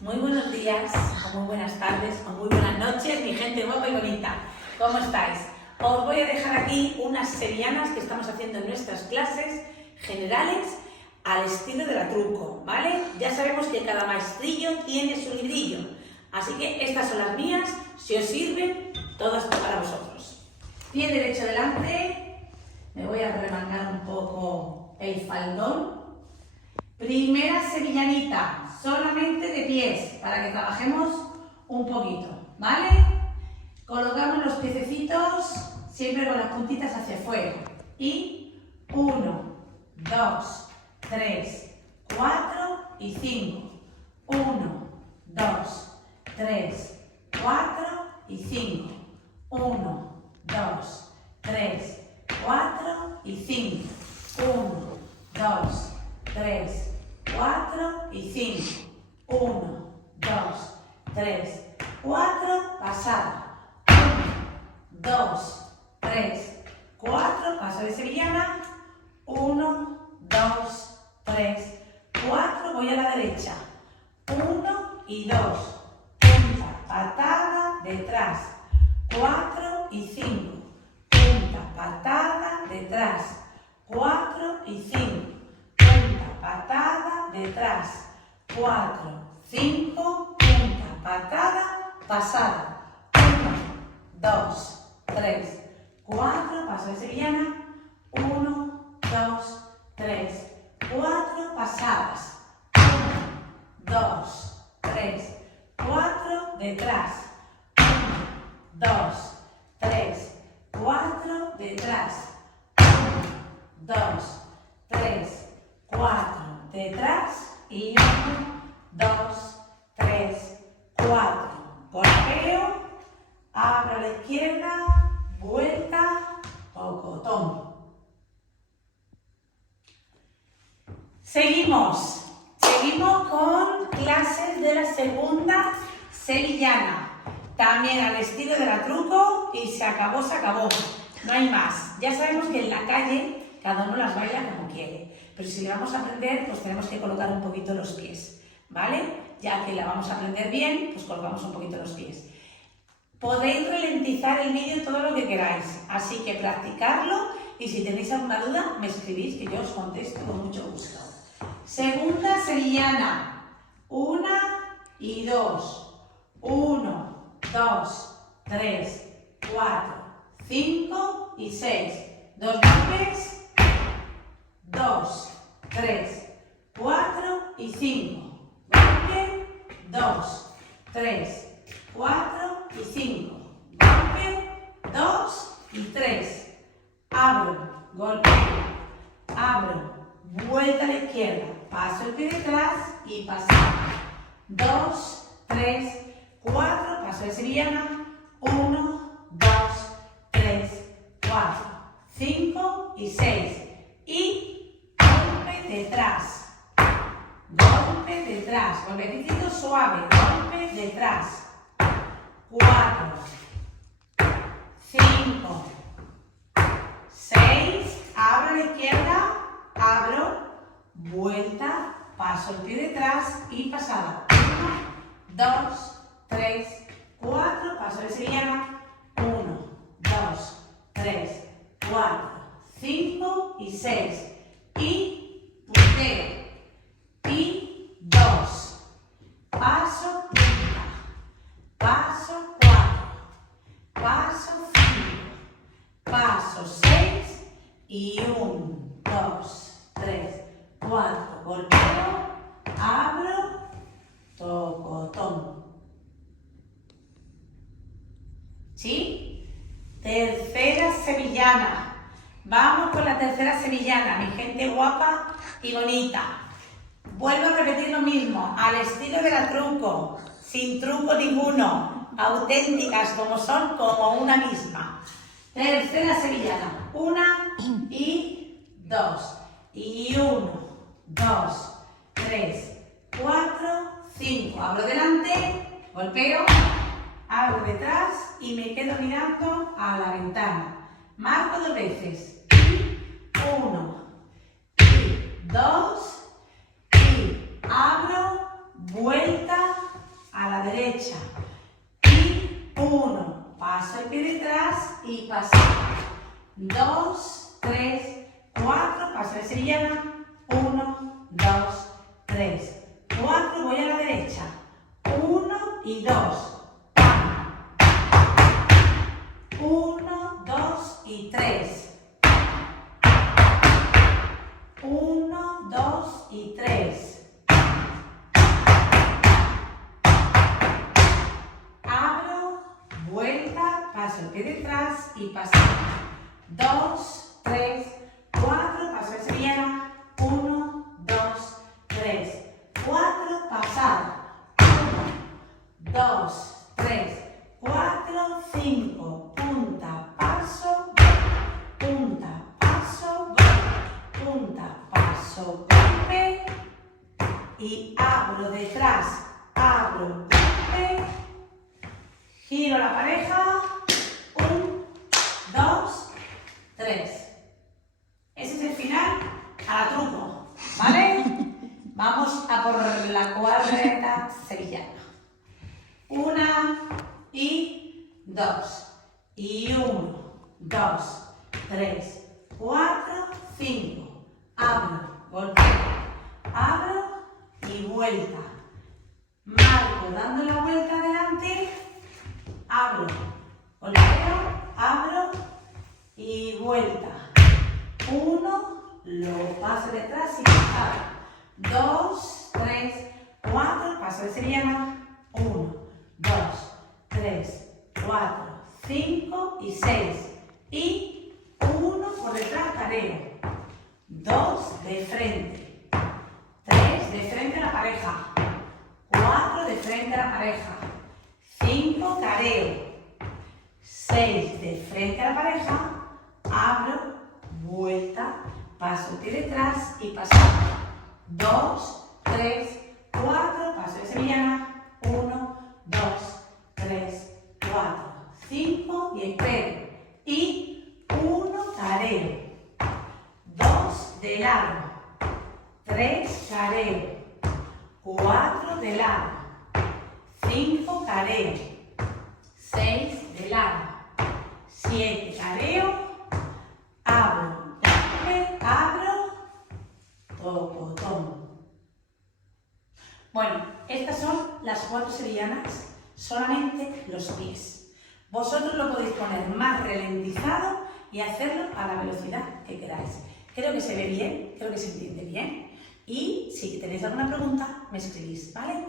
Muy buenos días, o muy buenas tardes, o muy buenas noches, mi gente guapa y bonita. ¿Cómo estáis? Os voy a dejar aquí unas sevillanas que estamos haciendo en nuestras clases generales al estilo de la Truco, ¿vale? Ya sabemos que cada maestrillo tiene su librillo, así que estas son las mías, si os sirven, todas para vosotros. Pie derecho delante, me voy a remangar un poco el faldón. Primera sevillanita, solamente de pies, para que trabajemos un poquito, ¿vale? Colocamos los piececitos siempre con las puntitas hacia afuera. Y 1, 2, 3, 4 y 5. 1, 2, 3, 4 y 5. 1, 2, 3, 4 y 5. 1, 2, 3, 4 y 5. 1, 2, 3, 4, pasada. 1, 2, 3, 4, paso de sevillana. 1, 2, 3, 4, voy a la derecha. 1 y 2, punta, patada, detrás. 4 y 5, punta, patada, detrás. 4 y 5, punta, patada, detrás. 4, 5, punta, patada, pasada. 1, 2, 3, 4, paso de sevillana. 1, 2, 3, 4, pasadas. 1, 2, 3, 4, detrás. 1, 2, 3, 4, detrás. 1, 2, 3, 4, detrás. Y 1, 2, 3, 4. Golpeo, abro a la izquierda, vuelta, tocotón. Seguimos con clases de la segunda sevillana. También al estilo de la Truco y se acabó, no hay más. Ya sabemos que en la calle cada uno las baila como quiere, pero si le vamos a aprender, pues tenemos que colocar un poquito los pies, ¿vale? Ya que la vamos a aprender bien, pues colocamos un poquito los pies. Podéis ralentizar el vídeo todo lo que queráis, así que practicarlo y si tenéis alguna duda me escribís que yo os contesto con mucho gusto. Segunda sevillana, 1 y 2, 1, 2, 3, 4, 5 y 6. 2 golpes, 2, 3, 4 y 5. Golpe, 2, 3, 4 y 5. Golpe, 2 y 3. Abro, golpe, abro, vuelta a la izquierda, paso el pie detrás y pasado. 2, 3, 4, paso de sevillana. 1, 2, 3, 4, 5 y 6. Y golpe detrás. Golpe detrás. Golpecito suave. Golpe detrás. 4, 5, 6. Abro a la izquierda. Abro. Vuelta. Paso el pie detrás y pasada. 1, 2, 3, 4. Paso de sevillana. 1, 2, 3, 4, 5 y 6. Y punteo. Y 2. Paso punta. Paso 4. Paso 5. Paso 6. Y 1, 2, 3, 4. Golpeo. Abro. Tocotón. ¿Sí? Tercera sevillana. Vamos con la tercera sevillana, mi gente guapa y bonita. Vuelvo a repetir lo mismo, al estilo de la Truco, sin truco ninguno, auténticas como son, como una misma. Tercera sevillana, 1 y 2. Y 1, 2, 3, 4, 5. Abro delante, golpeo, abro detrás y me quedo mirando a la ventana. Marco 2 veces. 1, y 2, y abro, vuelta, derecha. Y 1, paso el pie detrás y paso. 2, 3, 4, paso de sevillana. 1, 2, 3, 4, voy a la derecha. 1 y 2. 1, 2 y 3. 1, 2 y 3. Abro, vuelta, paso el pie detrás y paso. 2, 3, 4, paso de sevillana. 1, 2, 3, 4, pasar. 1, 2, 3, 4, 5, punta, paso, punta, paso, punta, paso, golpe y abro detrás, abro, golpe, giro la pareja, 1, 2, 3. Ese es el final a la truco, ¿vale? Vamos a por la cuarta sevillana. 1 y 2. Y 1, 2, 3, 4, 5. Abro, golpeo, abro y vuelta. Marco dando la vuelta adelante, abro, golpeo, abro y vuelta. 1, lo paso detrás y abro. 2, 3, 4, paso de sevillana. 1, 2, 3, 4, 5 y 6. Y 1 por detrás, careo. 2 de frente. 3 de frente a la pareja. 4 de frente a la pareja. 5, careo. 6 de frente a la pareja. Abro, vuelta, paso el pie detrás y paso. 2, 3, 4, paso de sevillana. 1, 2, 3, 4, 5 y espero. Y 1, careo. 2 de largo. 3, careo. 4 de largo. 5, careo. 6 de largo. 7, careo. Abro, abro, toco, tomo. Bueno, estas son las 4 sevillanas, solamente los pies. Vosotros lo podéis poner más ralentizado y hacerlo a la velocidad que queráis. Creo que se ve bien, creo que se entiende bien. Y si tenéis alguna pregunta, me escribís, ¿vale?